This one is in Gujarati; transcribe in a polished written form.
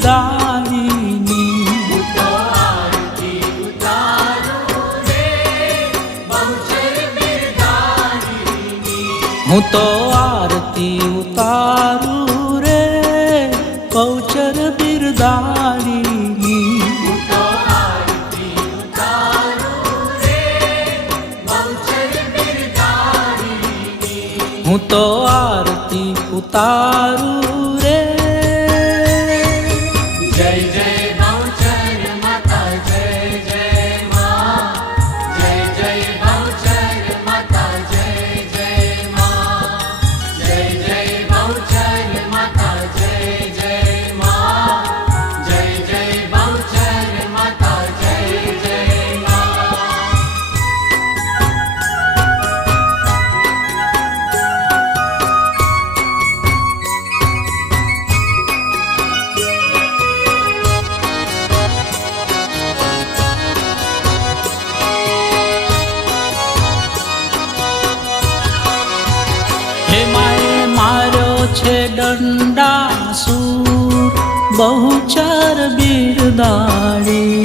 બિરદાવીની. હું તો આરતી ઉતારું રે બહુચર બિરદાવીની. હું તો આરતી ઉતારું રે. જય જય બહુચર માતા જય જય માં. જય જય બહુચર માતા જય જય માં. જય જય બહુચર માતા જય જય માં. જય જય બહુચર માતા જય જય માં. હે માએ માર્યો છે દંડાસુર બહુચર બિરદાડી.